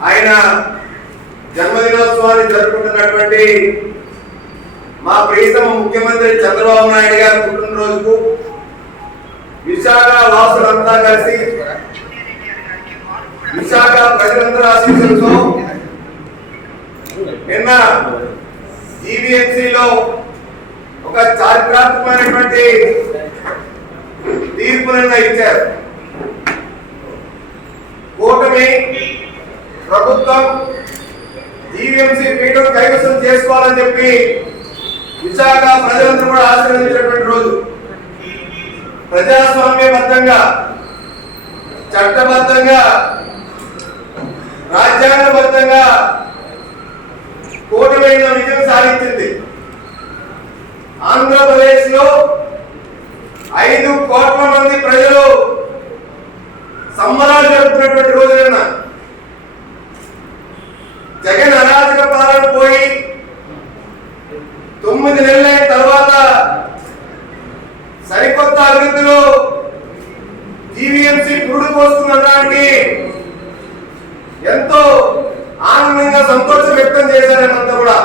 ఆయన జన్మదినోత్సవాన్ని జరుపుకుంటున్నటువంటి మా ప్రియతమ ముఖ్యమంత్రి చంద్రబాబు నాయుడు గారి పుట్టినరోజుకు విశాఖ వాసులంతా కలిసి విశాఖ ప్రజలందరూ ఆశీస్సులతో నిన్న జీవీఎంసీలో ఒక చారిత్రాత్మకమైనటువంటి తీర్పు నిన్న ఇచ్చారు కూటమి ప్రభుత్వం జీవీఎంసీ పీఠం కైవసం చేసుకోవాలని చెప్పి విశాఖ ప్రజలందరూ కూడా ఆశీర్వదించినటువంటి రోజు. ప్రజాస్వామ్యబద్ధంగా చట్టబద్ధంగా రాజ్యాంగబద్ధంగా కూటమైన విజయం సాధించింది. ఆంధ్రప్రదేశ్లో ఐదు కోట్ల మంది ప్రజలు సంబరాలు జరుపుతున్నటువంటి రోజు జగన్ అనాథక పాలన పోయి తొమ్మిది నెలలైన తర్వాత సరికొత్త అభివృద్ధిలో జీవీఎంసీ పురుడు ఎంతో ఆనందంగా సంతోషం వ్యక్తం చేశారనంతా కూడా.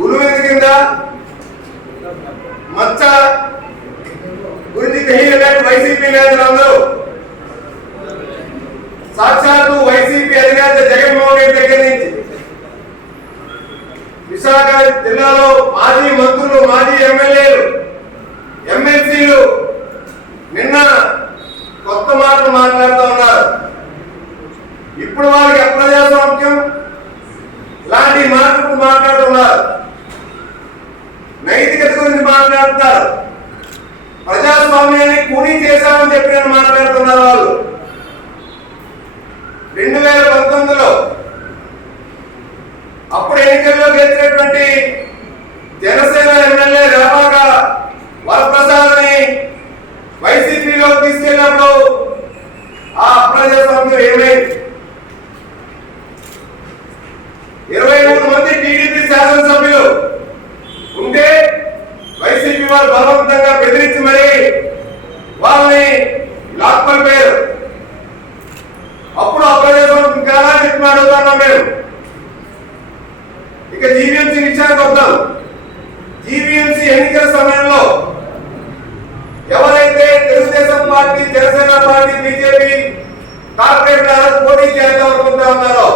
గురువు కింద మచ్చ గురించి తెలియలేని వైసీపీ నేతలందరూ సాక్షాత్తు వైసీపీ అధినేత జగన్మోహన్ రెడ్డి దగ్గర నుంచి. విశాఖ జిల్లాలో మాజీ మంత్రులు మాజీ ఎమ్మెల్యేలు ఎమ్మెల్సీలు నిన్న కొత్త మాటలు మాట్లాడుతూ ఉన్నారు. ఇప్పుడు వారికి అప్రజాస్వామ్యం లాంటి మాటలు మాట్లాడుతున్నారు. నైతికత గురించి మాట్లాడుతారు ప్రజాస్వామ్యాన్ని కూలీ చేశామని చెప్పి మాట్లాడుతున్నారు వాళ్ళు. రెండు వేల పంతొమ్మిదిలో అప్పుడు ఎన్నికల్లో గెలిచినటువంటి జనసేన ఎమ్మెల్యే రాబాక వరప్రసాద్ని వైసీపీలో తీసుకెళ్ళినప్పుడు ఆ ప్రజాస్వామ్యం ఏమైంది? ఇరవై మూడు మంది టీడీపీ శాసనసభ్యులు ఉంటే వైసీపీ వారు బలవంతంగా బెదిరించి మరి వాళ్ళని లాక్పడిపోయారు అప్పుడు అప్రజాస్వామ్యం ఇంకా ఎలా చెప్పి మేము ఇక జీవీఎంసీ విషయానికి వద్దాం. జీవీఎంసీ ఎన్నికల సమయంలో ఎవరైతే Telugu Desam party Janasena party BJP corporate పోటీ చేద్దాం అనుకుంటా ఉన్నారో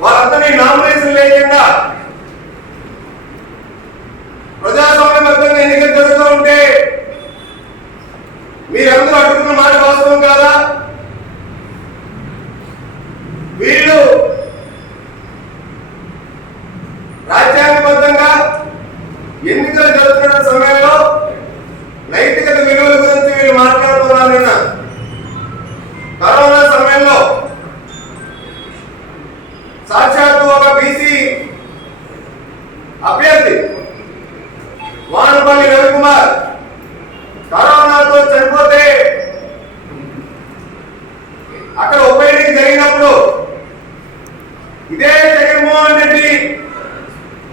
వారందరినీ నామినేషన్ లేకుండా ప్రజాస్వామ్యబద్ధంగా ఎన్నికలు జరుగుతూ ఉంటే మీరందరూ అడుగుతున్న మాట వాస్తవం కాదా వీళ్ళు రాజ్యాంగబద్ధంగా ఎన్నికలు జరుగుతున్న సమయంలో నైతికత విలువల గురించి వీళ్ళు మాట్లాడుతున్నారు నిన్న కరోనా సమయంలో సాక్షాత్తు ఒక బీసీ అభ్యర్థి వానపల్లి రవికుమార్ కరోనాతో చనిపోతే అక్కడ ఉప ఎన్నిక జరిగినప్పుడు ఇదే జగన్మోహన్ రెడ్డి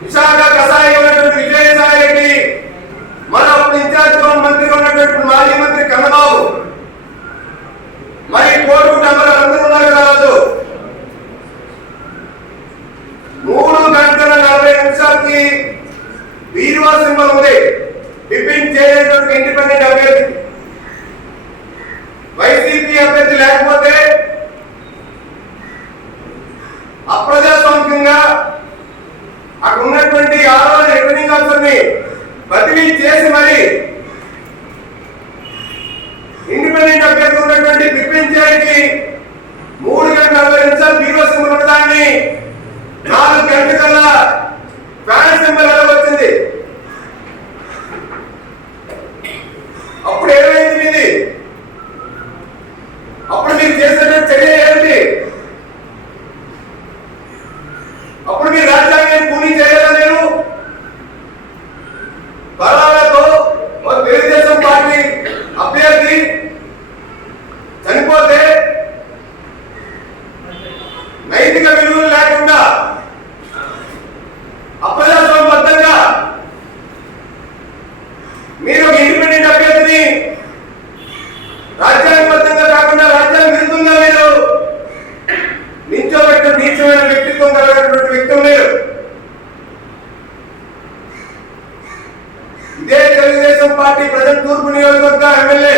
విశాఖ కసాయి ఉన్నటువంటి విజయసాయి రెడ్డి మన అప్పుడు ఇన్ఛార్జ్ మంత్రిగా ఉన్నటువంటి మాజీ మంత్రి కన్నబాబు మరి కోర్టు నెంబర్ అందరూ ఉన్నారు కదా రోజు మూడు గంటల నలభై నిమిషాలకి వీరువా సింబల్ ఉంది బిపిన్ చేయనటువంటి ఇండిపెండెంట్ అభ్యర్థి వైసీపీ అభ్యర్థి లేకపోతే అప్పుడు మీరు చేసిన చర్య ఏంటి విభిన్నమైన వ్యక్తిత్వం కలిగినటువంటి వ్యక్తులు మీరు ఇదే తెలుగుదేశం పార్టీ ప్రజల తూర్పు నియోజకవర్గ ఎమ్మెల్యే.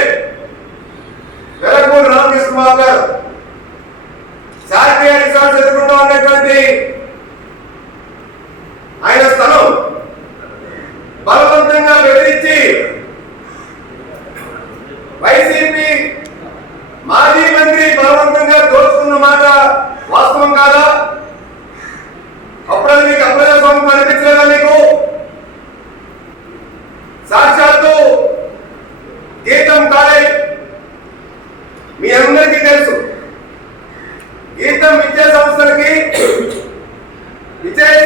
He tells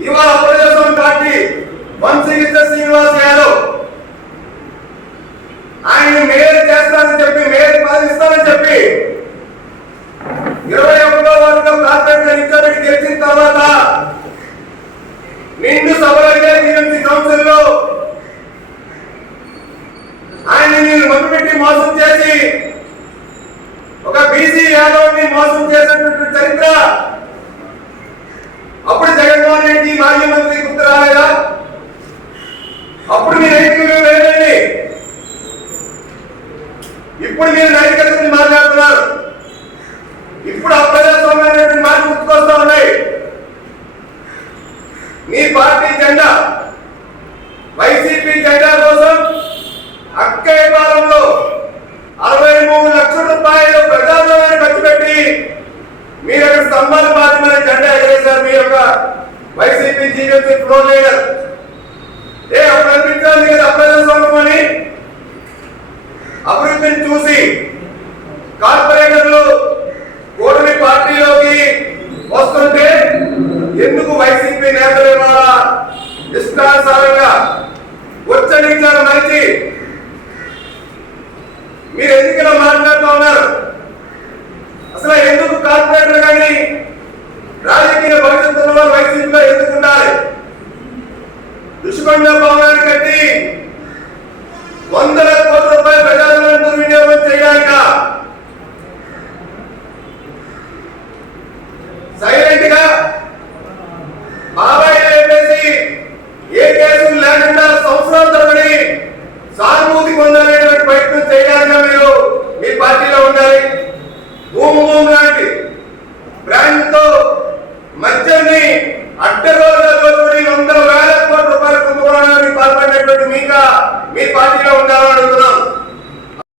ఇవాళ తెలుగుదేశం పార్టీ వంశీగిత శ్రీనివాస్ యాదవ్. ఆయన మేయర్ చేస్తానని చెప్పి మేయర్ పాలిస్తానని చెప్పి ఇరవై ఒకటో వారిలో కార్పొరేటర్ ఇంటర్వ్యూ గెలిచిన తర్వాత నిండు సభలకే టీఎంసీ కౌన్సిల్